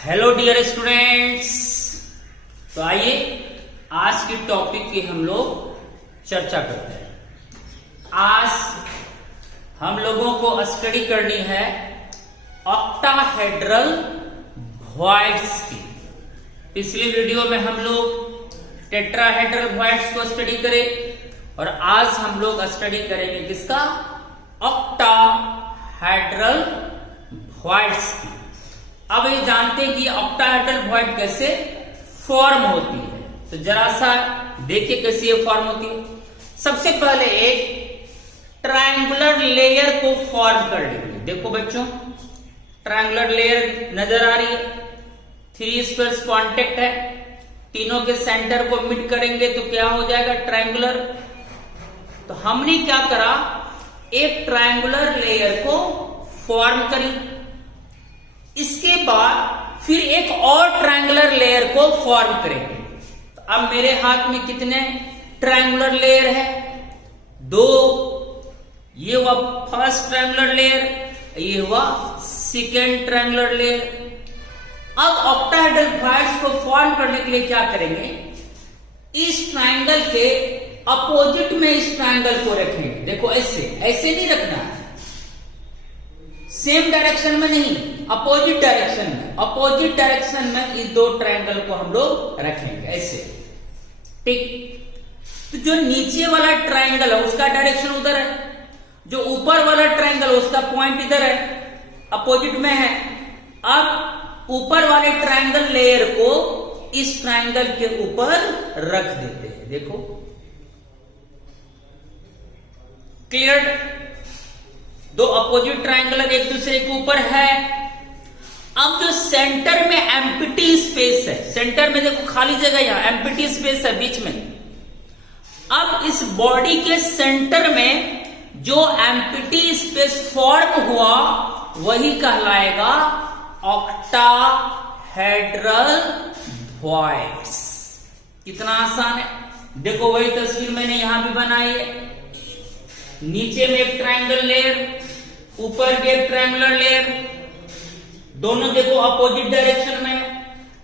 Hello dear students. तो आइए आज के टॉपिक की हम लोग चर्चा करते हैं। आज हम लोगों को स्टडी करनी है ऑक्टाहेड्रल वॉइड्स की। पिछली वीडियो में हम लोग टेट्राहेड्रल वॉइड्स को स्टडी करें और आज हम लोग स्टडी करेंगे किसका? ऑक्टाहेड्रल वॉइड्स की। अब ये जानते हैं कि ऑक्टाहेड्रल वॉइड कैसे फॉर्म होती है, तो जरा सा देखिए कैसे ये फॉर्म होती है। सबसे पहले एक ट्रायंगुलर लेयर को फॉर्म कर लेंगे। देखो बच्चों, ट्रायंगुलर लेयर नजर आ रही है, 3 स्क्वायर्स कांटेक्ट है, तीनों के सेंटर को मिड करेंगे तो क्या हो जाएगा? ट्रायंगुलर। तो हमने क्या करा, एक ट्रायंगुलर लेयर को फॉर्म करी, इसके बाद फिर एक और ट्रायंगुलर लेयर को फॉर्म करेंगे। तो अब मेरे हाथ में कितने ट्रायंगुलर लेयर है? 2। ये हुआ फर्स्ट ट्रायंगुलर लेयर, ये हुआ सेकेंड ट्रायंगुलर लेयर। अब ऑक्टाहेड्रल वॉइड्स को फॉर्म करने के लिए क्या करेंगे? इस ट्रायंगल के अपोजिट में इस ट्रायंगल को रखेंगे। देखो ऐसे ऐसे नहीं रखना है, सेम डायरेक्शन में नहीं, अपोजिट डायरेक्शन में। अपोजिट डायरेक्शन में इस 2 ट्रायंगल को हम लोग रखेंगे ऐसे, ठीक। तो जो नीचे वाला ट्रायंगल है उसका डायरेक्शन उधर है, जो ऊपर वाला ट्रायंगल उसका पॉइंट इधर है, अपोजिट में है। अब ऊपर वाले ट्रायंगल लेयर को इस ट्रायंगल के ऊपर रख देते हैं। देखो क्लियर? 2 अपोजिट ट्रायंगल एक दूसरे के ऊपर है। अब जो सेंटर में एम्प्टी स्पेस है, सेंटर में देखो खाली जगह, यहां एम्प्टी स्पेस है बीच में। अब इस बॉडी के सेंटर में जो एम्प्टी स्पेस फॉर्म हुआ वही कहलाएगा ऑक्टाहेड्रल वॉइड्स। कितना आसान है। देखो वही तस्वीर मैंने यहां भी बनाई है, नीचे में एक ट्रायंगल लेयर, ऊपर भी एक ट्रायंगुलर लेयर, दोनों देखो अपोजिट डायरेक्शन में।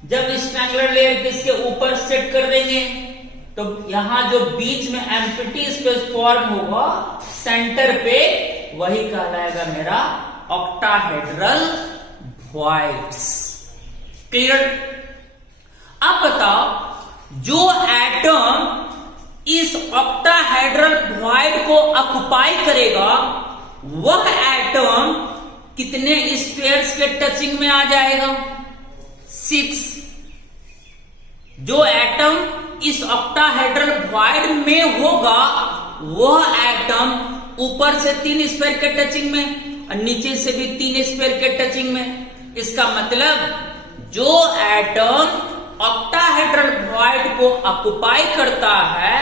जब इस ट्रायंगुलर लेयर के इसके ऊपर सेट कर देंगे तो यहां जो बीच में एम्प्टी स्पेस फॉर्म होगा सेंटर पे, वही कहलाएगा मेरा ऑक्टाहेड्रल वॉइड्स। क्लियर? अब बताओ, जो एटम इस ऑक्टाहेड्रल वॉइड को ऑक्युपाई करेगा वह एटम कितने स्फीयर्स के टचिंग में आ जाएगा? 6। जो एटम इस ऑक्टाहेड्रल वॉइड में होगा वह एटम ऊपर से 3 स्फीयर के टचिंग में और नीचे से भी 3 स्फीयर के टचिंग में। इसका मतलब जो एटम ऑक्टाहेड्रल वॉइड को ऑक्युपाई करता है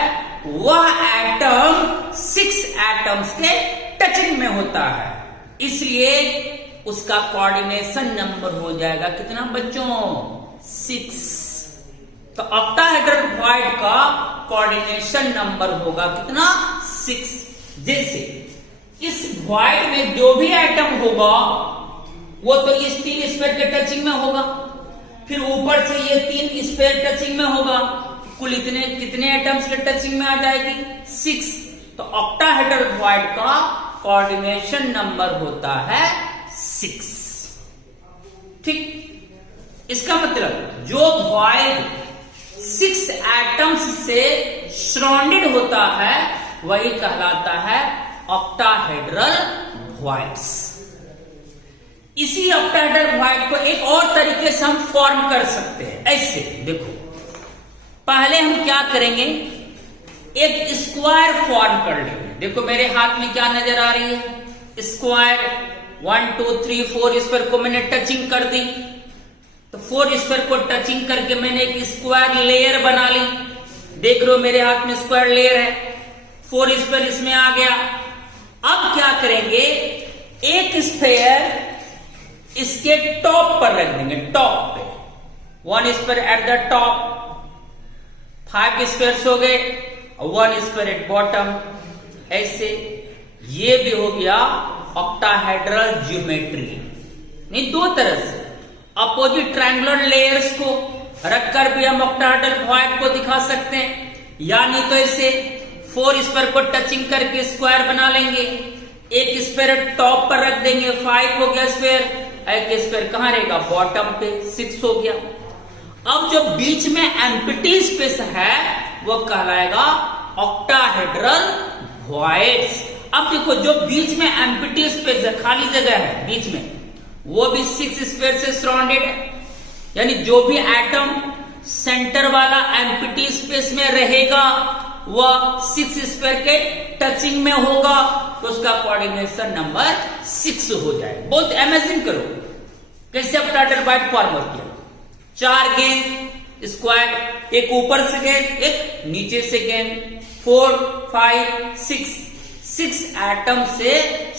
वह एटम 6 एटम्स के टचिंग में होता है, इसलिए उसका कोऑर्डिनेशन नंबर हो जाएगा कितना बच्चों? 6। तो ऑक्टाहेड्रल वॉइड का कोऑर्डिनेशन नंबर होगा कितना? 6। जैसे इस वॉइड में जो भी एटम होगा वो तो इस 3 स्फीयर के टचिंग में होगा, फिर ऊपर से ये 3 स्फीयर टचिंग में होगा, कुल इतने कितने एटम्स के टचिंग में आ जाएगी? 6। तो ऑक्टाहेड्रल वॉइड का कोऑर्डिनेशन नंबर होता है 6। ठीक। इसका मतलब जो वॉइड 6 एटम्स से सराउंडेड होता है वही कहलाता है ऑक्टाहेड्रल वॉइड्स। इसी ऑक्टाहेड्रल वॉइड को एक और तरीके से हम फॉर्म कर सकते हैं ऐसे। देखो पहले हम क्या करेंगे, एक स्क्वायर फॉर्म कर लेंगे। देखो मेरे हाथ में क्या नजर आ रही है? स्क्वायर। 1 2 3 4 स्क्वायर को मैंने टचिंग कर दी, तो 4 स्क्वायर को टचिंग करके मैंने एक स्क्वायर लेयर बना ली। देख रहे हो मेरे हाथ में स्क्वायर लेयर है, 4 स्क्वायर इसमें आ गया। अब क्या करेंगे, एक स्फीयर इसके टॉप पर रख देंगे, टॉप पे 1 square at the top, 5 squares हो गए, 1 स्क्वायर एट बॉटम। ऐसे ये भी हो गया ऑक्टाहेड्रल ज्योमेट्री। नहीं, 2 तरह से, अपोजिट ट्रायंगुलर लेयर्स को रखकर भी हम ऑक्टाहेड्रल वॉइड को दिखा सकते हैं, या नहीं तो इसे 4 स्क्वायर को टचिंग करके स्क्वायर बना लेंगे। एक स्क्वायर टॉप पर रख देंगे, 5 हो गया स्क्वायर। एक स्क्वायर कहां रहेगा? बॉटम पे, 6 हो गया। अब जो बीच में एम्प्टी स्पेस है वो कहलाएगा ऑक्टाहेड्रल वॉइड्स। अब देखो जो बीच में एम्प्टी स्पेस है, खाली जगह है बीच में, वो भी 6 स्क्वायर से सराउंडेड है। यानी जो भी एटम सेंटर वाला एम्प्टी स्पेस में रहेगा वह 6 स्क्वायर के टचिंग में होगा, तो उसका कोऑर्डिनेशन नंबर 6 हो जाएगा। बहुत इमेजिन करो कैसे ऑक्टाहेड्रल वॉइड फॉर्म होती है। 4 गेंद स्क्वायर, एक ऊपर से गेंद, एक नीचे से गेंद, 4, 5, 6 एटम से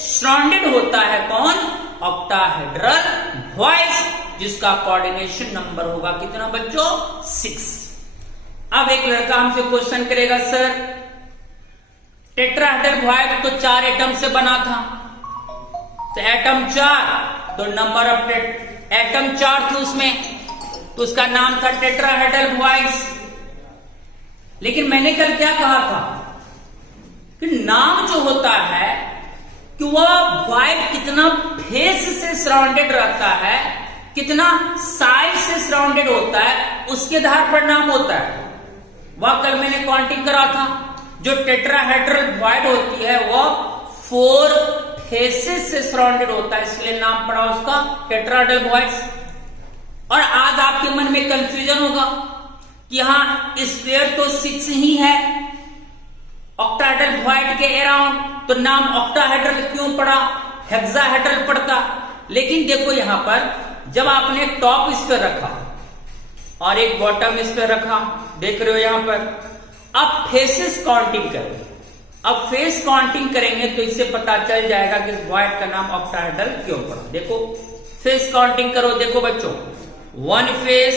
सराउंडेड होता है कौन? ऑक्टाहेड्रल वॉइड्स, जिसका कोऑर्डिनेशन नंबर होगा कितना बच्चों? 6। अब एक लड़का हमसे क्वेश्चन करेगा, सर टेट्राहेड्रल वॉइड तो 4 एटम से बना था, तो एटम 4, तो नंबर ऑफ एटम 4 थे उसमें, तो उसका नाम था टेट्राहेड्रल वॉइड्स। लेकिन मैंने कल क्या कहा था कि नाम जो होता है कि वह वॉइड कितना फेस से सराउंडेड रहता है, कितना साइड से सराउंडेड होता है, उसके आधार पर नाम होता है। वह कल मैंने काउंटिंग करा था, जो टेट्राहेड्रल वॉइड होती है वह 4 फेसेस से सराउंडेड होता है, इसलिए नाम पड़ा उसका टेट्राहेड्रल वॉइड्स। और आज आपके मन में कंफ्यूजन होगा कि हाँ स्फीयर तो 6 ही है ऑक्टाहेड्रल वॉइड के अराउंड, तो नाम ऑक्टाहेड्रल क्यों पड़ा? हेक्साहेड्रल पड़ता। लेकिन देखो यहां पर जब आपने एक टॉप स्फीयर रखा और एक बॉटम स्फीयर रखा, देख रहे हो यहां पर, अब फेसेस काउंटिंग करें। अब फेस काउंटिंग करेंगे तो इससे पता चल जाएगा कि वॉइड का नाम ऑक्टाहेड्रल क्यों पड़ा। देखो फेस काउंटिंग करो, देखो बच्चों, 1 फेस,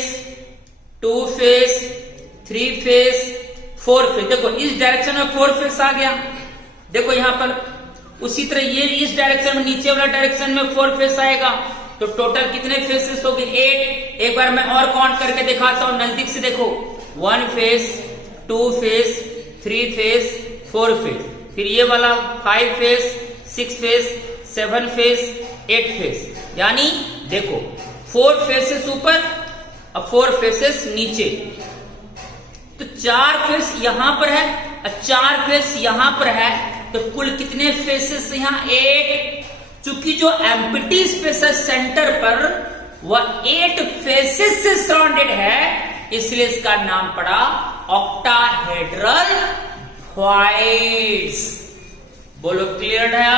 2 फेस, 3 फेस, 4 फेस। देखो इस डायरेक्शन में 4 फेस आ गया, देखो यहां पर। उसी तरह ये इस डायरेक्शन में, नीचे वाला डायरेक्शन में 4 फेस आएगा, तो टोटल कितने फेसेस हो गए? 8। एक बार मैं और काउंट करके दिखाता हूं, नजदीक से देखो, 1 फेस, 2 फेस, 3 फेस, 4 फेस, फिर ये वाला 5 फेस, 6 फेस, 7 फेस, 8 फेस। यानी देखो 4 फेसेस ऊपर और 4 फेसेस नीचे, तो 4 फेस यहां पर है और 4 फेस यहां पर है, तो कुल कितने फेसेस यहां? 8। चूंकि जो एम्प्टी स्पेस है सेंटर पर वह 8 फेसेस से सराउंडेड है, इसलिए इसका नाम पड़ा ऑक्टाहेड्रल वॉइड्स। बोलो क्लियर है?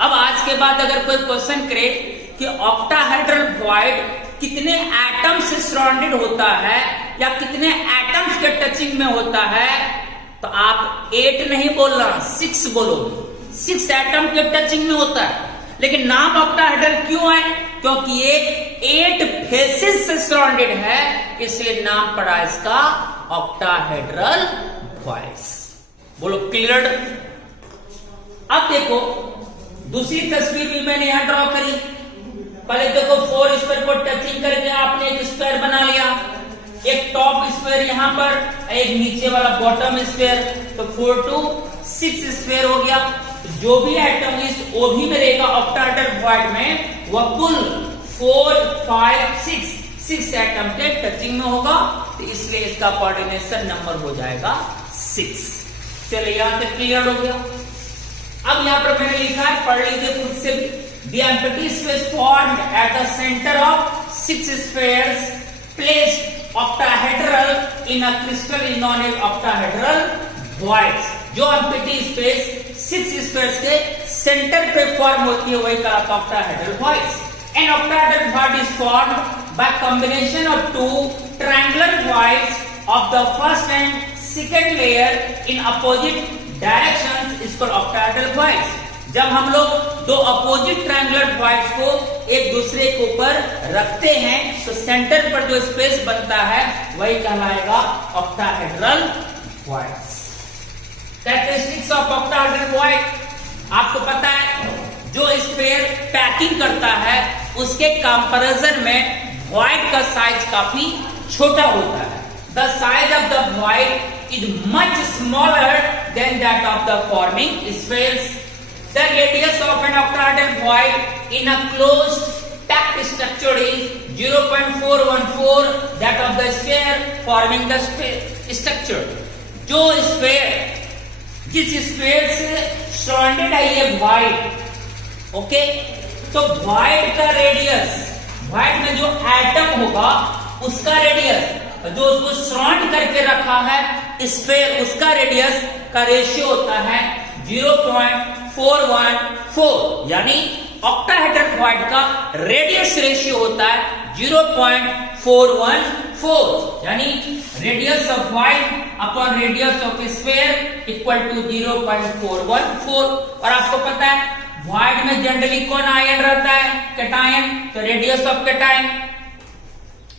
अब आज के बाद अगर कोई क्वेश्चन करे कि ऑक्टाहेड्रल वॉइड कितने एटम से सराउंडेड होता है या कितने एटम्स के टचिंग में होता है, तो आप 8 नहीं बोलना, 6 बोलोगे। 6 एटम के टचिंग में होता है। लेकिन नाम ऑक्टाहेड्रल क्यों है? क्योंकि ये 8 फेसेस से सराउंडेड है, इसलिए नाम पड़ा इसका ऑक्टाहेड्रल वॉइड्स। बोलो क्लियर? अब देखो दूसरी तस्वीर भी मैंने यहां ड्रॉ करी। पहले देखो 4 स्क्वायर को टचिंग करके आपने एक स्क्वायर बना लिया, एक टॉप स्क्वायर यहां पर, एक नीचे वाला बॉटम स्क्वायर, तो 4 to 6 स्क्वायर हो गया। जो भी एटम इस ओबी में रहेगा ऑक्टाहेड्रल वॉइड में, वह कुल 4, 5, 6 एटम के टचिंग में होगा, तो इसलिए इसका कोऑर्डिनेशन नंबर हो जाएगा 6। चलिए यहां से क्लियर हो गया। अब यहां पर मैंने लिखा है, पढ़ लीजिए खुद से भी। The empty space formed at the center of 6 spheres placed octahedral in a crystal is known as octahedral voids। जो empty space 6 spheres के सेंटर पे फॉर्म होती है वही कहलाता है octahedral voids। An octahedral void is formed by combination of 2 triangular voids of the first and second layer in opposite directions is called octahedral voids। जब हम लोग 2 अपोजिट ट्रायंगुलर वॉइड्स को एक दूसरे के ऊपर रखते हैं तो सेंटर पर जो स्पेस बनता है वही कहलाएगा octahedral voids. Characteristics of octahedral void आपको पता है, जो स्फीयर पैकिंग करता है उसके कंपैरिजन में वॉइड का साइज काफी छोटा होता है। The size of the void is much smaller than that of the forming spheres. The radius of an octahedral void in a closed packed structure is 0.414 that of the sphere forming the structure. जो sphere जिस sphere से surrounded है ये void, okay, तो void का radius, void में जो atom होगा उसका रेडियस, जो उसको सराउंड करके रखा है स्फीयर, उसका रेडियस का रेशियो होता है 0.414, यानी ऑक्टाहेड्रल वॉइड का रेडियस रेशियो होता है 0.414, यानी radius of void upon radius of sphere equal to 0.414। और आपको पता है वॉइड में जनरली कौन आयन रहता है? कैटायन, तो रेडियस ऑफ कैटायन।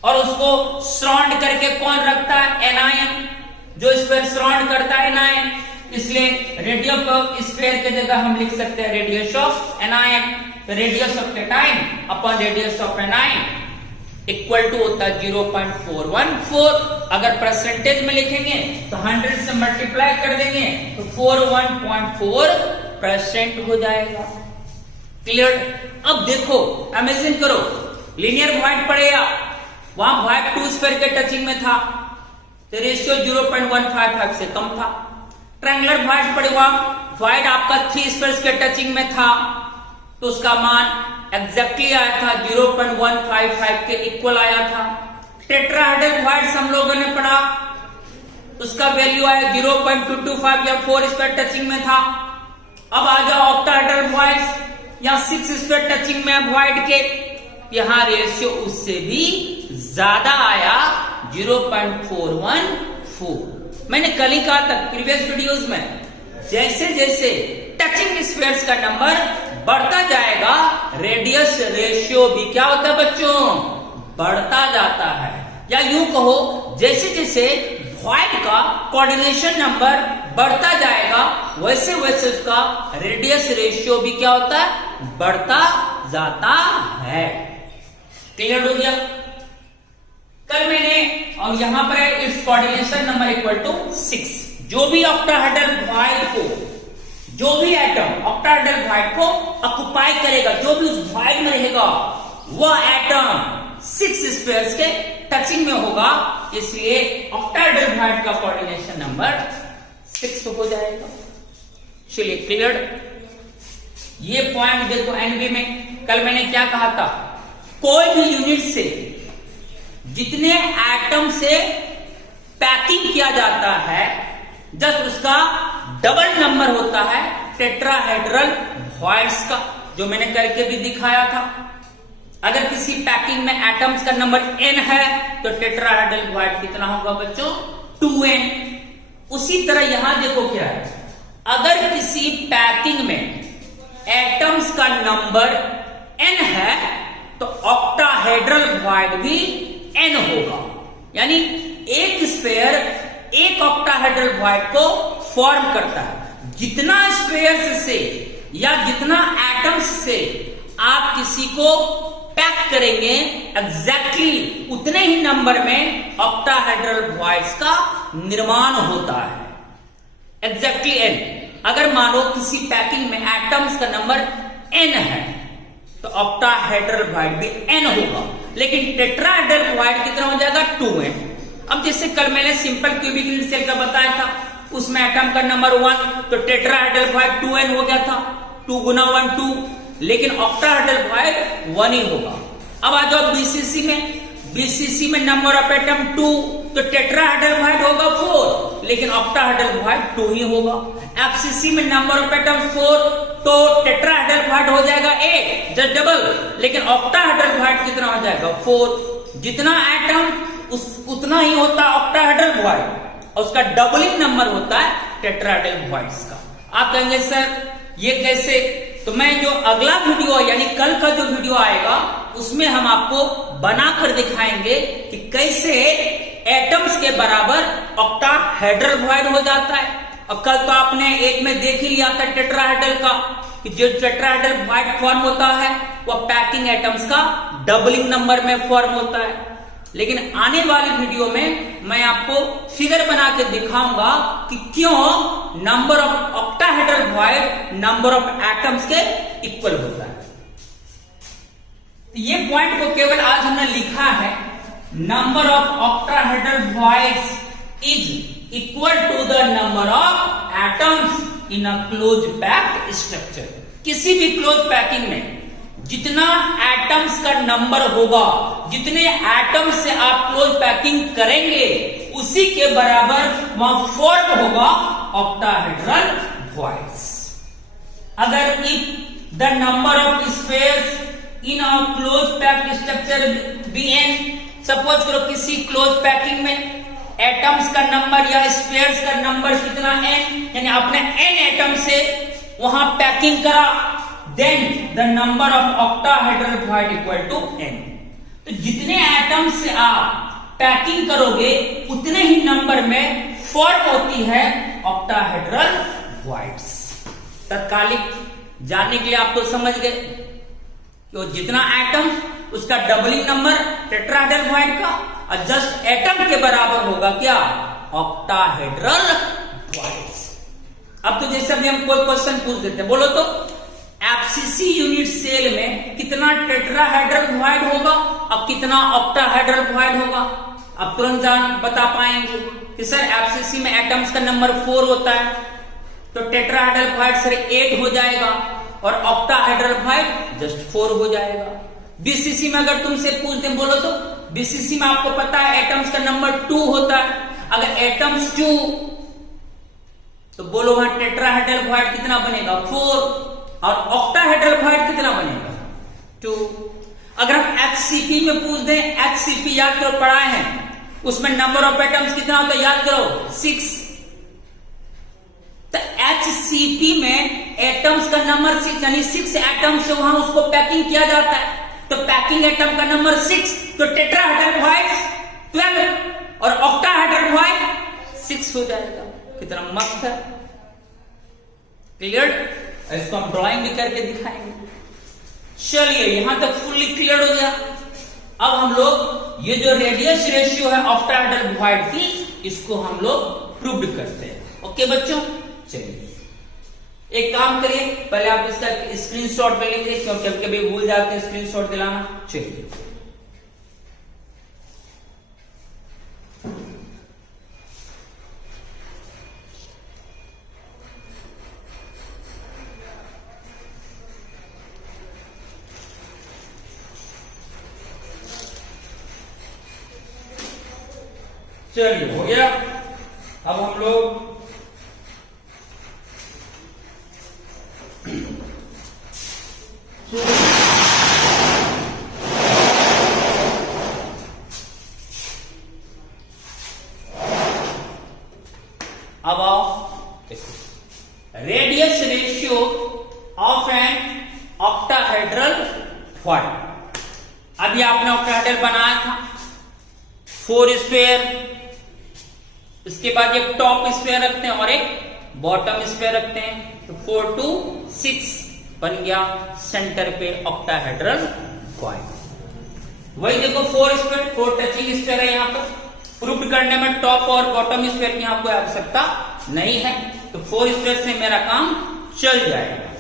और उसको सराउंड करके कौन रखता है? एनायन, जो स्फीयर सराउंड करता है एनायन, इसलिए रेडियस ऑफ स्फीयर की जगह हम लिख सकते हैं रेडियस ऑफ एनायन। तो radius of cation upon radius of anion equal to होता है 0.414। अगर परसेंटेज में लिखेंगे तो 100 से मल्टीप्लाई कर देंगे तो 41.4% हो जाएगा। क्लियर? अब देखो, इमेजिन करो लीनियर वॉइड पड़ेगा, वहां वॉइड 2 स्फीयर के टचिंग में था तो रेशियो 0.155 से कम था। ट्रायंगुलर वॉइड पड़ेगा, वॉइड आपका 3 स्फीयर्स के टचिंग में था तो उसका मान एग्जैक्टली आया था 0.155 के इक्वल आया था। टेट्राहेड्रल वॉइड हम लोगों ने पढ़ा, उसका वैल्यू आया 0.225 या 4 स्फीयर टचिंग में था। अब आ जाओ ऑक्टाहेड्रल वॉइड, या 6 स्फीयर टचिंग में वॉइड के, यहां रेशियो उससे भी ज्यादा आया 0.414। मैंने कल ही कहा था प्रीवियस वीडियोस में, जैसे जैसे टचिंग स्फीयर्स का नंबर बढ़ता जाएगा रेडियस रेशियो भी क्या होता है बच्चों? बढ़ता जाता है। या यूं कहो, जैसे जैसे वॉइड का कोऑर्डिनेशन नंबर बढ़ता जाएगा वैसे वैसे उसका रेडियस रेशियो भी क्या होता है? बढ़ता जाता है। क्लियर हो गया? कल मैंने, और यहां पर है it's coordination number equal to 6। जो भी ऑक्टाहेड्रल वॉइड को, जो भी एटम ऑक्टाहेड्रल वॉइड को ऑक्युपाई करेगा, जो भी उस वॉइड में रहेगा, वह एटम 6 स्फीयर्स के टचिंग में होगा, इसलिए ऑक्टाहेड्रल वॉइड का कोऑर्डिनेशन नंबर 6 हो जाएगा। चलिए क्लियर? ये पॉइंट देखो एनबी में कल मैंने क्या कहा था, कोई भी यूनिट से जितने एटम से पैकिंग किया जाता है जब उसका डबल नंबर होता है टेट्राहेड्रल वॉइड्स का, जो मैंने करके भी दिखाया था। अगर किसी पैकिंग में एटम्स का नंबर n है तो टेट्राहेड्रल वॉइड कितना होगा बच्चों? 2n। उसी तरह यहां देखो क्या है, अगर किसी पैकिंग में एटम्स का नंबर n है तो ऑक्टाहेड्रल वॉइड भी n होगा। यानी एक स्फीयर एक ऑक्टाहेड्रल वॉइड को फॉर्म करता है। जितना स्फीयर्स से या जितना एटम्स से आप किसी को पैक करेंगे एग्जैक्टली उतने ही नंबर में ऑक्टाहेड्रल वॉइड्स का निर्माण होता है। Exactly n। अगर मानो किसी पैकिंग में एटम्स का नंबर n है तो ऑक्टाहेड्रल वॉइड भी n होगा, लेकिन टेट्राहेड्रल वॉइड कितना हो जाएगा? 2n। अब जैसे कल मैंने सिंपल क्यूबिक यूनिट सेल का बताया था, उसमें एटम का नंबर 1 तो टेट्राहेड्रल वॉइड 2n हो गया था, 2 गुना 1 2, लेकिन ऑक्टाहेड्रल वॉइड 1 ही होगा। अब आ जाओ बीसीसी में, बीसीसी में नंबर ऑफ एटम 2 तो टेट्राहेड्रल वॉइड होगा 4, लेकिन ऑक्टाहेड्रल वॉइड 2 ही होगा। एफसीसी में नंबर ऑफ एटम 4 तो टेट्राहेड्रल वॉइड हो जाएगा 8 जस्ट डबल, लेकिन ऑक्टाहेड्रल वॉइड कितना हो जाएगा? 4। जितना एटम उतना ही होता है ऑक्टाहेड्रल वॉइड, और उसका डबलिंग नंबर होता है टेट्राहेड्रल वॉइड्स का। आप कहेंगे सर ये कैसे? तो मैं जो अगला वीडियो यानी कल का जो वीडियो आएगा उसमें हम आपको बनाकर दिखाएंगे कि कैसे एटम्स के बराबर ऑक्टाहेड्रल वॉइड हो जाता है। अब कल तो आपने एक में देख ही लिया था टेट्राहेड्रल का, कि जो टेट्राहेड्रल फॉर्म होता है वह पैकिंग एटम्स का डबलिंग नंबर में फॉर्म होता है। लेकिन आने वाली वीडियो में मैं आपको फिगर बना के दिखाऊंगा कि क्यों number of octahedral void number of atoms के इक्वल होता है। ये पॉइंट को केवल आज हमने लिखा है, number of octahedral voids is equal to the number of atoms in a close packed structure. किसी भी क्लोज पैकिंग में जितना एटम्स का नंबर होगा, जितने एटम्स से आप क्लोज पैकिंग करेंगे, उसी के बराबर वहां फॉर्म होगा ऑक्टाहेड्रल वॉइड्स। अगर if the number of spheres in a close packed structure be n, suppose करो किसी क्लोज पैकिंग में एटम्स का नंबर या स्फीयर्स का नंबर कितना एन, यानी आपने एन एटम से वहां पैकिंग करा, then the number of octahedral void equal to n। तो जितने एटम से आप पैकिंग करोगे उतने ही नंबर में फॉर्म होती है ऑक्टाहेड्रल वॉइड्स। तत्कालिक जानने के लिए आप तो समझ गए कि जितना एटम उसका डबलिंग नंबर टेट्राहेड्रल वॉइड का, और जस्ट एटम के बराबर होगा क्या, ऑक्टाहेड्रल वॉइड्स। अब तो जैसे अभी हम कोई क्वेश्चन पूछ देते हैं, बोलो तो एफसीसी यूनिट सेल में कितना टेट्राहेड्रल वॉइड होगा और कितना ऑक्टाहेड्रल वॉइड होगा। अब तुरंत जान बता पाएंगे कि सर एफसीसी में एटम्स का नंबर 4 होता है, तो टेट्राहेड्रल वॉइड सर 8 हो जाएगा और ऑक्टाहेड्रल वॉइड जस्ट 4 हो जाएगा। बीसीसी में अगर तुमसे पूछ दे, बोलो तो बीसीसी में आपको पता है एटम्स का नंबर 2 होता है। अगर एटम्स 2 तो बोलो वहां टेट्राहेड्रल वॉइड कितना बनेगा, 4, और ऑक्टाहेड्रल वॉइड कितना बनेगा, 2। अगर हम एचसीपी में पूछ दें, एचसीपी याद करो पढ़ाए हैं, उसमें नंबर ऑफ एटम्स कितना होता है, याद करो 6। तो एचसीपी में एटम्स का नंबर 6, यानी 6 एटम्स से वहां उसको पैकिंग किया जाता है, तो पैकिंग एटम का नंबर 6, तो टेट्राहेड्रल वॉइड 12 और ऑक्टाहेड्रल वॉइड 6 हो जाएगा। कितना मस्त है, क्लियर। इसको हम ड्राइंग भी करके दिखाएंगे। चलिए यहां तक फुल्ली क्लियर हो गया। अब हम लोग ये जो रेडियस रेशियो है ऑक्टाहेड्रल वॉइड की, इसको हम लोग प्रूव करते हैं। ओके बच्चों, चलिए एक काम करिए, पहले आप इसका स्क्रीनशॉट ले लीजिए, क्योंकि कभी कभी भूल जाते हैं स्क्रीनशॉट दिलाना। चलिए चलिए हो गया। अब हम लोग अब आओ radius ratio of an octahedral void. अभी आपने ऑक्टाहेड्रल बनाया था, 4 स्फीयर, इसके बाद एक टॉप स्फीयर रखते हैं और एक बॉटम स्फीयर रखते हैं, तो 4 to 6 बन गया सेंटर पे ऑक्टाहेड्रल वॉइड। वही देखो 4 स्फीयर, 4 टचिंग स्फीयर है यहाँ पर। प्रूव करने में टॉप और बॉटम स्फीयर की आपको आवश्यकता नहीं है, तो 4 स्फीयर से मेरा काम चल जाएगा।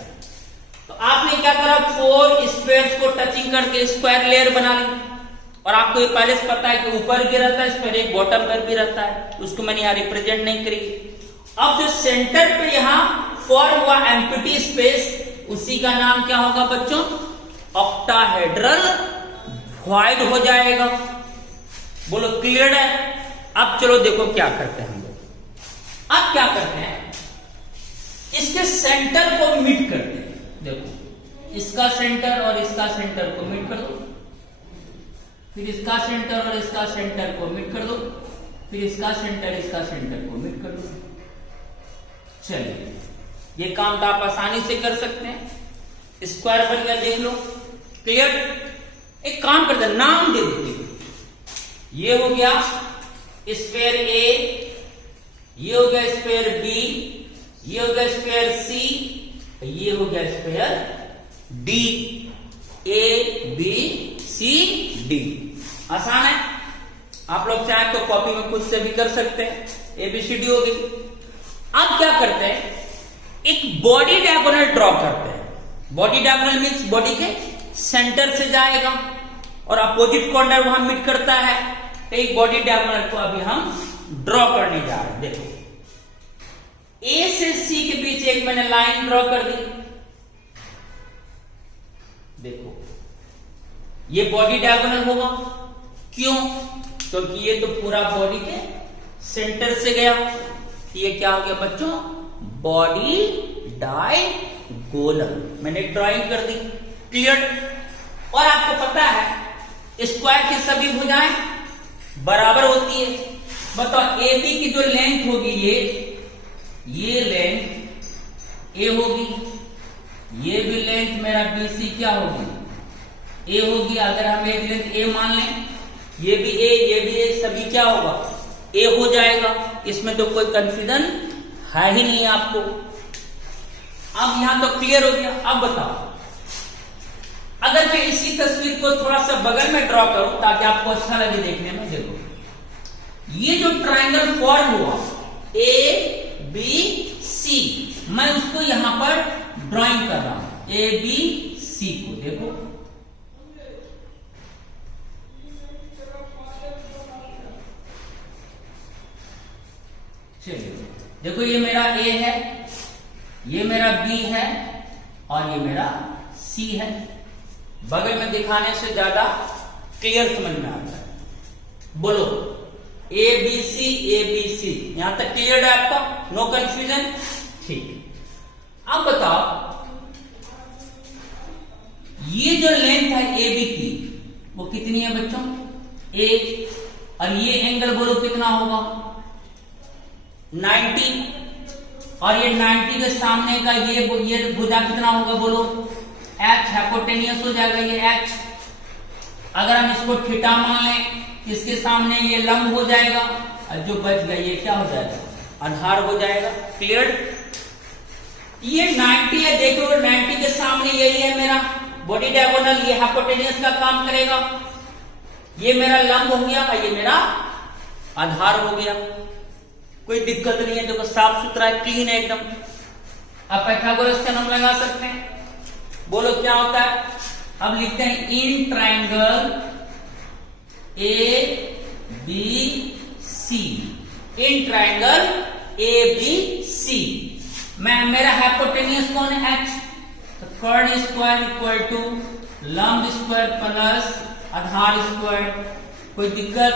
तो आपने क्या करा, 4 स्फीयर्स को टचिंग करके स्क्वायर लेयर बना ली, और आपको ये पहले से पता है कि ऊपर भी रहता है, इस पर एक बॉटम पर भी रहता है, उसको मैंने यहाँ रिप्रेजेंट नहीं करी। अब जो सेंटर पे यहाँ फॉर्म हुआ एम्प्टी स्पेस, उसी का नाम क्या होगा बच्चों, ऑक्टाहेड्रल वॉइड हो जाएगा। बोलो क्लियर है। अब चलो देखो क्या करते हैं हम लोग। अब क्या करते हैं, इसके सेंटर को मीट करते हैं। देखो इसका सेंटर और इसका सेंटर को मीट कर दो, फिर इसका सेंटर और इसका सेंटर को मीट कर दो, फिर इसका सेंटर को मीट कर दो। चलिए ये काम तो आप आसानी से कर सकते हैं। स्क्वायर बन गया, देख लो, क्लियर। एक काम करते हैं, नाम दे देते। ये हो गया स्फीयर ए, ये हो गया स्फीयर बी, ये हो गया स्फीयर सी, ये हो गया square D, A B C D. आसान है, आप लोग चाहे तो कॉपी में खुद से भी कर सकते हैं। एबीसीडी होगी। अब क्या करते हैं, एक बॉडी डायगोनल ड्रॉ करते हैं। बॉडी डायगोनल मीन्स बॉडी के सेंटर से जाएगा और अपोजिट कॉर्नर वहां मीट करता है। तो एक बॉडी डायगोनल को अभी हम ड्रॉ करने जा रहे हैं। देखो, ए से सी के बीच एक मैंने लाइन ड्रॉ कर दी। देखो, ये बॉडी डायगोनल होगा। क्यों? क्योंकि ये तो पूरा बॉडी के सेंटर से गया। ये क्या हो गया बच्चों? Body diagonal. मैंने ड्राइंग कर दी। क्लियर? और आपको पता है स्क्वायर की सभी भुजाएं बराबर होती है। बताओ, ए बी की जो लेंथ होगी, ये लेंथ ए होगी, ये भी लेंथ मेरा बी सी क्या होगी? ए होगी। अगर हम एक लेंथ ए मान लें, ये भी ए, ये भी ए, सभी क्या होगा? ए हो जाएगा। इसमें तो कोई कंफ्यूजन है ही नहीं आपको। अब यहां तो क्लियर हो गया। अब बताओ, अगर मैं इसी तस्वीर को थोड़ा सा बगल में ड्रॉ करूं ताकि आपको अच्छा लगे देखने में। देखो, ये जो ट्रायंगल फॉर्म हुआ ए बी सी, मैं उसको यहां पर ड्राइंग कर रहा हूं, ए बी सी को। देखो, चलिए देखो, ये मेरा ए है, ये मेरा बी है और ये मेरा सी है। बगल में दिखाने से ज्यादा क्लियर समझ में आता है। बोलो, ए बी सी, ए बी सी, यहां तक क्लियर है आपका? No confusion? ठीक। अब बताओ, ये जो लेंथ है ए बी की, वो कितनी है बच्चों? ए। और ये एंगल बोलो कितना होगा? 90। और ये 90 के सामने का ये भुजा कितना होगा बोलो? एच। हाइपोटेनियस हो जाएगा ये एच। अगर हम इसको थीटा मान लें, इसके सामने ये लंब हो जाएगा और जो बच गया ये क्या हो जाएगा? आधार हो जाएगा। क्लियर? ये 90 है। देखो, 90 के सामने यही है मेरा बॉडी डायगोनल, ये हाइपोटेनियस का काम करेगा। ये मेरा लंब हो गया और ये मेरा आधार हो गया। कोई दिक्कत नहीं है। देखो, साफ सुथरा है, क्लीन है एकदम। अब पाइथागोरस का नाम लगा सकते हैं। बोलो क्या होता है? अब लिखते हैं in triangle A B C, in triangle A B C, मैं मेरा हाइपोटेनियस कौन है? एच। तो कर्ण स्क्वायर इक्वल टू लंब स्क्वायर प्लस आधार स्क्वायर। कोई दिक्कत?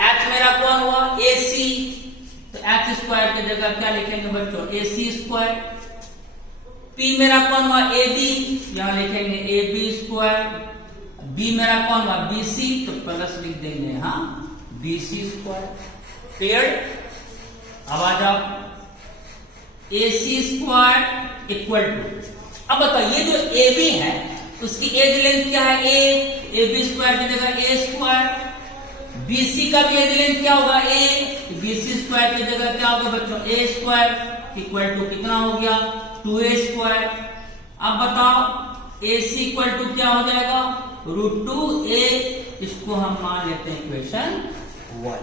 एच मेरा कौन हुआ? ए सी। तो एच स्क्वायर की जगह क्या लिखेंगे बच्चों? ए सी स्क्वायर। पी मेरा कौन हुआ? ए बी, यहां लिखेंगे ए बी स्क्वायर। बी मेरा कौन हुआ? बी सी, तो प्लस लिख देंगे हाँ बी सी स्क्वायर। क्लियर? अब आ जाओ, ए सी स्क्वायर इक्वल टू, अब बताओ ये जो ए बी है उसकी एज लेंथ क्या है? ए बी स्क्वायर की जगह ए स्क्वायर। बीसी का भी एज लेंथ क्या होगा? ए। बीसी स्क्वायर की जगह क्या होगा बच्चों? ए स्क्वायर इक्वल टू कितना हो गया? 2a square. अब बताओ ए सी इक्वल टू क्या हो जाएगा? √2a। इसको हम मान लेते हैं इक्वेशन 1।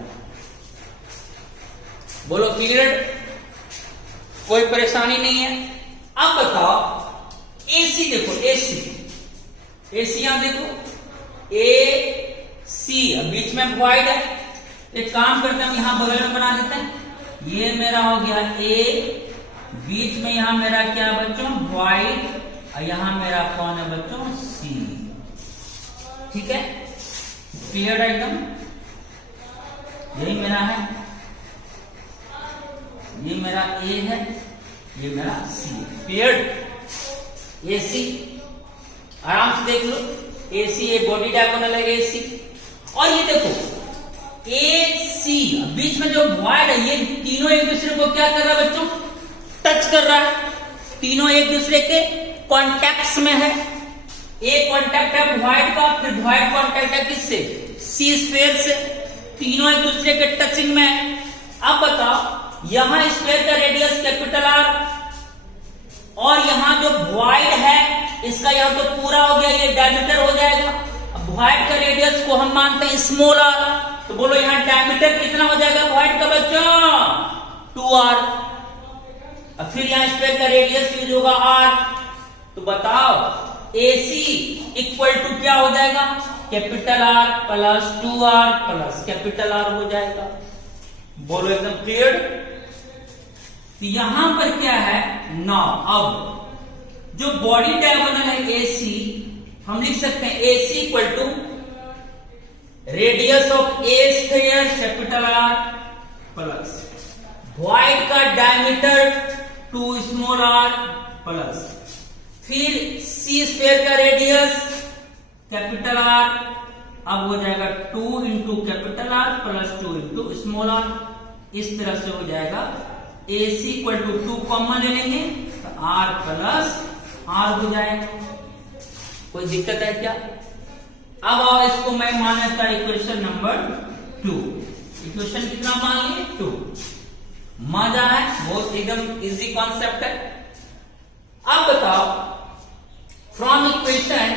बोलो क्लियर? कोई परेशानी नहीं है। अब बताओ एसी, देखो एसी यहां देखो, ए सी बीच में वॉइड है। एक काम करते हैं, हम यहां बगल में बना देते हैं। ये मेरा हो गया ए, बीच में यहां मेरा क्या बच्चों? वॉइड, और यहां मेरा कौन है बच्चों? सी। ठीक है, क्लियर है एकदम? यही मेरा है, ये मेरा ए है, ये मेरा सी। क्लियर? ए सी आराम से देख लो, ए सी ये बॉडी डायगोनल है ए सी। और ये देखो ए सी बीच में जो वॉइड है, ये तीनों एक दूसरे को क्या कर रहा है बच्चों? टच कर रहा है। तीनों एक दूसरे के कॉन्टैक्ट में है। एक कॉन्टैक्ट है वॉइड का, फिर वॉइड कॉन्टैक्ट है किससे? सी स्फीयर से। तीनों एक दूसरे के टचिंग में है। अब बताओ यहां स्फीयर का रेडियस कैपिटल आर, और यहाँ जो वॉइड है इसका यहाँ तो पूरा हो गया, ये डायमीटर हो जाएगा। अब वॉइड का रेडियस को हम मानते हैं स्मॉल आर, तो बोलो यहाँ डायमीटर कितना हो जाएगा वॉइड का बच्चों? 2r। अब फिर यहाँ स्फीयर का रेडियस यूज होगा r, तो बताओ AC इक्वल टू क्या हो जाएगा? Capital R plus 2r plus capital R हो जाएगा। बोलो एकदम क्लियर? तो यहां पर क्या है नाउ, अब जो बॉडी डायगोनल है AC, हम लिख सकते हैं AC equal to radius of A square capital R plus void का डायमीटर 2 स्मॉल r प्लस फिर C स्क्वायर का रेडियस कैपिटल R, अब हो जाएगा 2 into capital R plus 2 into small r। इस तरह से हो जाएगा AC इक्वल टू 2 कॉमन ले लेंगे तो R प्लस R हो जाएगा। कोई दिक्कत है क्या? अब आओ इसको मैं मान लेता इक्वेशन नंबर 2। इक्वेशन कितना मान लिए? 2। मजा है, बहुत एकदम इजी कॉन्सेप्ट है। अब बताओ from equation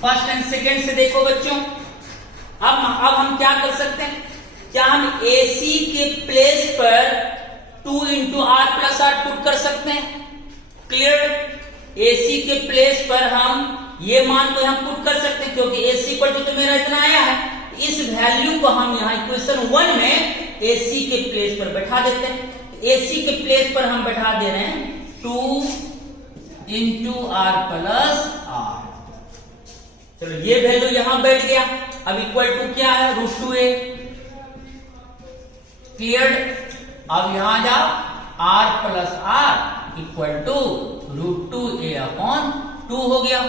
first and second से देखो बच्चों, अब हम क्या कर सकते हैं? क्या हम AC के प्लेस पर 2 into R plus R put कर सकते हैं? क्लियर? AC के प्लेस पर हम ये मान को हम पुट कर सकते हैं, क्योंकि AC इक्वल टू तो मेरा इतना आया है। इस वैल्यू को हम यहाँ इक्वेशन 1 में AC के प्लेस पर बैठा देते हैं। AC के प्लेस पर हम बैठा दे रहे हैं 2 इंटू R प्लस R। चलो ये वैल्यू यहां बैठ गया। अब इक्वल टू क्या है? √2a। क्लियर? अब यहां जाओ, R plus R equal to √2a upon 2 हो गया।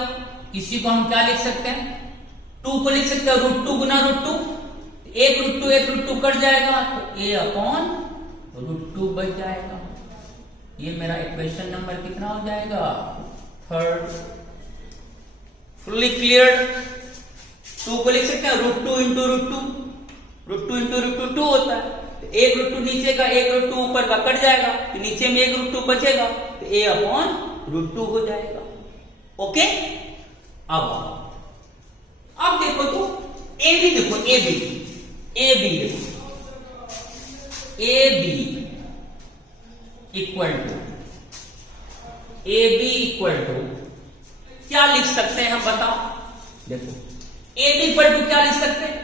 इसी को हम क्या लिख सकते हैं? 2 को लिख सकते हैं √2 गुना √2, एक √2 कट जाएगा तो a अपॉन √2 बच जाएगा। ये मेरा इक्वेशन नंबर कितना हो जाएगा? 3rd। Fully clear? 2 को लिख सकते हैं √2 इंटू √2 2 होता है, तो एक √2 नीचे का एक √2 ऊपर का कट जाएगा, तो नीचे में एक √2 बचेगा, तो a अपॉन √2 हो जाएगा। ओके? अब देखो तो AB देखो, AB इक्वल टू क्या लिख सकते हैं हम बताओ? देखो AB इक्वल टू क्या लिख सकते हैं?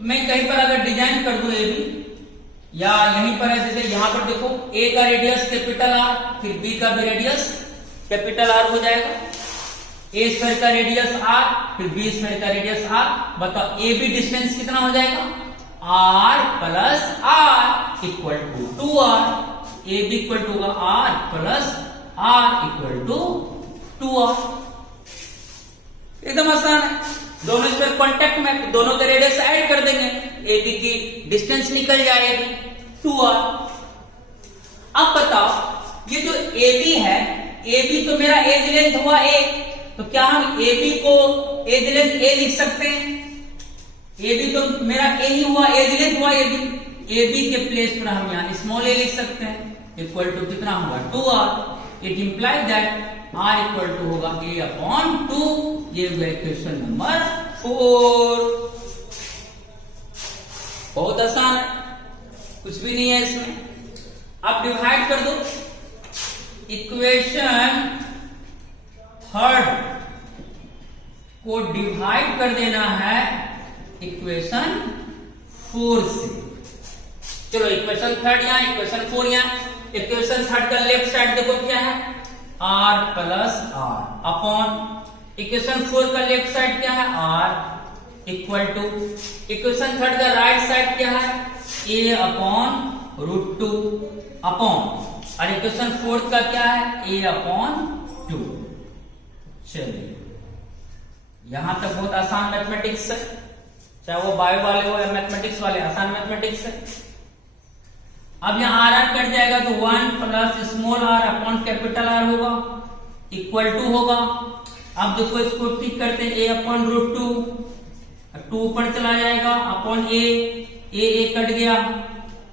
मैं कहीं पर अगर डिजाइन कर दूं AB, या यहीं पर है जैसे यहां पर देखो A का रेडियस कैपिटल R, फिर B का भी रेडियस कैपिटल R हो जाएगा। A स्क्वायर का रेडियस R, फिर B स्क्वायर का रेडियस R। बताओ AB डिस्टेंस कितना हो जाएगा? R plus R equal to 2R। AB equal to होगा R plus R equal to 2R। एकदम आसान है। दोनों स्क्वायर कांटेक्ट में, दोनों के रेडियस ऐड कर देंगे, AB की डिस्टेंस निकल जाएगी 2R। अब बताओ ये जो AB है, AB तो मेरा एज लेंथ हुआ A, तो क्या हम AB को एज लेंथ A लिख सकते हैं? AB तो मेरा A ही हुआ, एज लेंथ हुआ AB के प्लेस पर हम यहाँ स्मॉल a लिख सकते हैं, इक्वल टू कितना होगा? 2R। It implies that R equal to होगा A अपॉन 2। ये हुआ इक्वेशन नंबर 4। बहुत आसान है, कुछ भी नहीं है इसमें। अब डिवाइड कर दो। इक्वेशन 3rd को डिवाइड कर देना है इक्वेशन 4 से। चलो इक्वेशन 3rd यहाँ, इक्वेशन 4 यहाँ। इक्वेशन 3rd का लेफ्ट साइड देखो क्या है? R plus R upon equation 4 का लेफ्ट साइड क्या है? R equal two equation 3rd का राइट साइड क्या है? A अपॉन √2 अपॉन, और इक्वेशन 4th का क्या है? A upon 2। चलिए यहां तक बहुत आसान मैथमेटिक्स है, चाहे वो बायो वाले हो या मैथमेटिक्स वाले, आसान मैथमेटिक्स है। अब यहाँ R कट जाएगा तो 1 plus small r upon capital R होगा, इक्वल टू होगा। अब देखो इसको ठीक करते हैं, A अपॉन √2, 2 ऊपर चला जाएगा अपॉन ए कट गया।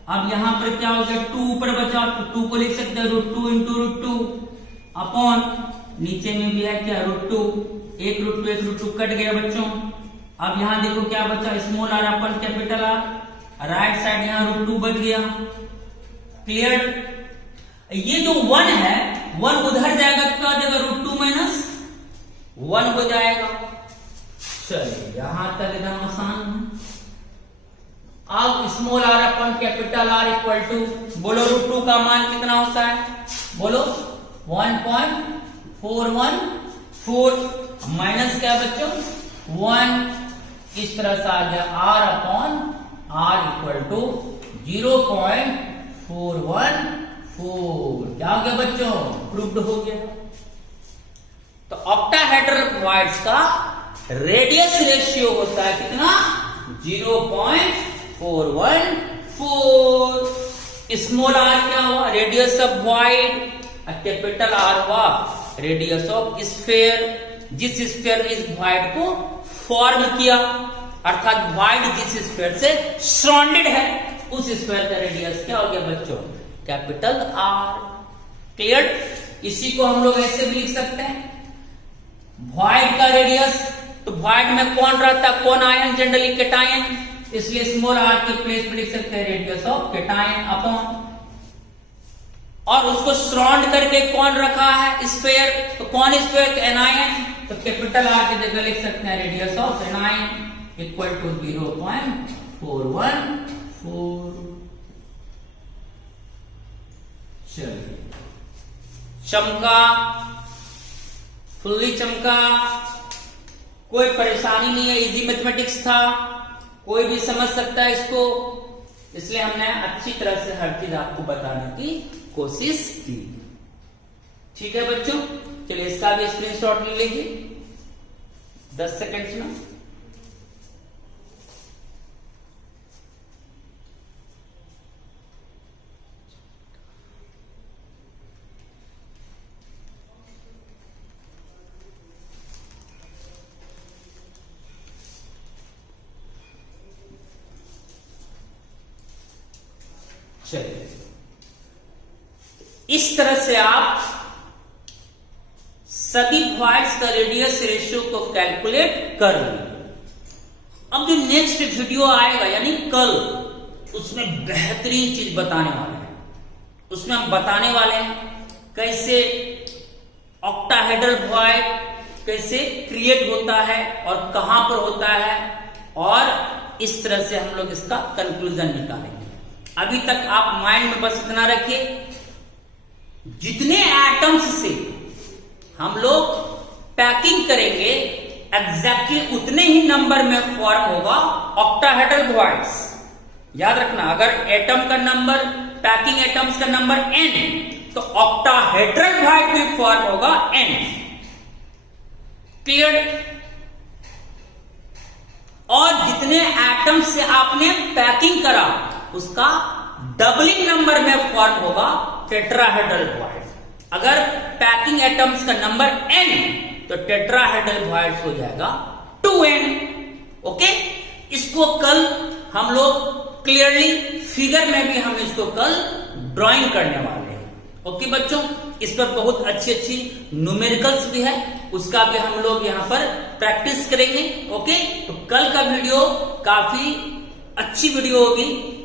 अब यहां पर क्या हो गया, 2 ऊपर बचा तो 2 को लिख सकते हैं √2 इंटू √2 अपॉन नीचे में भी है क्या √2, एक √2 कट गया बच्चों। अब यहां देखो क्या बचा, small r upon capital R, right side यहां √2 बच गया। क्लियर। ये जो 1 है 1 उधर जाएगा तो क्या हो जाएगा √2 माइनस 1 हो जाएगा। चलिए यहां तक एकदम आसान है। अब small r upon capital R equal to, बोलो √2 का मान कितना होता है, बोलो 1.414 माइनस क्या बच्चों 1, इस तरह से आ गया r upon r equal to 0.414। क्या हो गया बच्चों, प्रूव्ड हो गया। तो ऑक्टाहेड्रल क्वाड्स का रेडियस रेशियो होता है कितना 0.414। स्मॉल आर क्या हुआ, radius of void, capital R हुआ रेडियस ऑफ स्फीयर। जिस स्फीयर ने इस वॉइड को फॉर्म किया, अर्थात वॉइड जिस स्फीयर से सराउंडेड है उस स्फीयर का रेडियस क्या हो गया बच्चों, कैपिटल आर। क्लियर। इसी को हम लोग ऐसे भी लिख सकते हैं, वॉइड का रेडियस, तो वॉइड में कौन रहता है, कौन आयन, जनरली कैटायन, इसलिए स्मॉल आर के प्लेस पे लिख सकते हैं रेडियस ऑफ कैटायन अपॉन, और उसको सराउंड करके कौन रखा है स्फीयर, तो कौन स्फीयर, एनायन, तो कैपिटल आर की जगह लिख सकते हैं radius of anion equal to 0.414। चलिए चमका, फुल्ली चमका, कोई परेशानी नहीं है, इजी मैथमेटिक्स था, कोई भी समझ सकता है इसको, इसलिए हमने अच्छी तरह से हर चीज आपको बताने की कोशिश की। ठीक है बच्चों, चलिए इसका भी स्क्रीनशॉट ले लीजिए 10 सेकंड्स में। चलिए इस तरह से आप सभी वॉइड्स का रेडियस रेशियो को कैलकुलेट कर लिए। अब जो नेक्स्ट वीडियो आएगा यानी कल, उसमें बेहतरीन चीज बताने वाले हैं। उसमें हम बताने वाले हैं कैसे ऑक्टाहेड्रल वॉइड कैसे क्रिएट होता है और कहां पर होता है, और इस तरह से हम लोग इसका कंक्लूजन निकालेंगे। अभी तक आप माइंड में बस इतना रखिए, जितने एटम्स से हम लोग पैकिंग करेंगे एग्जैक्टली उतने ही नंबर में फॉर्म होगा ऑक्टाहेड्रल वॉइड्स। याद रखना, अगर एटम का नंबर, पैकिंग एटम्स का नंबर n, तो ऑक्टाहेड्रल वॉइड में फॉर्म होगा n। क्लियर। और जितने एटम्स से आपने पैकिंग करा उसका डबलिंग नंबर में फॉर्म होगा टेट्राहेड्रल वॉइड। अगर पैकिंग एटम्स का नंबर n, तो टेट्राहेड्रल वॉइड हो जाएगा 2n। ओके, इसको कल हम लोग क्लियरली फिगर में भी हम इसको कल ड्राइंग करने वाले हैं। ओके बच्चों, इस पर बहुत अच्छी अच्छी न्यूमेरिकल्स भी है, उसका भी हम लोग यहां पर प्रैक्टिस करेंगे। ओके, तो कल का वीडियो काफी अच्छी वीडियो होगी,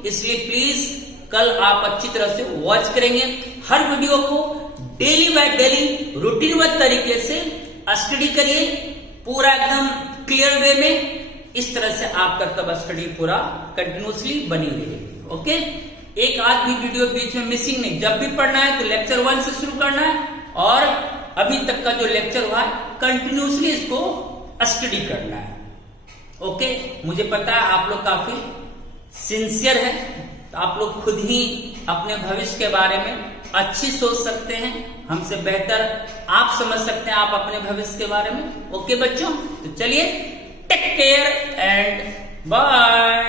इसलिए प्लीज कल आप अच्छी तरह से वॉच करेंगे। हर वीडियो को डेली बाय डेली रूटीनबद्ध तरीके से स्टडी करिए, पूरा एकदम क्लियर वे में। इस तरह से आपका तब स्टडी पूरा कंटिन्यूसली बनी रहेगी। ओके, एक आध भी वीडियो बीच में मिसिंग नहीं। जब भी पढ़ना है तो लेक्चर 1 से शुरू करना है, और अभी तक का जो लेक्चर हुआ है कंटिन्यूसली इसको स्टडी करना है। ओके, मुझे पता है आप लोग काफी सिंसियर है, तो आप लोग खुद ही अपने भविष्य के बारे में अच्छी सोच सकते हैं, हमसे बेहतर आप समझ सकते हैं आप अपने भविष्य के बारे में। ओके बच्चों, तो चलिए टेक केयर एंड बाय।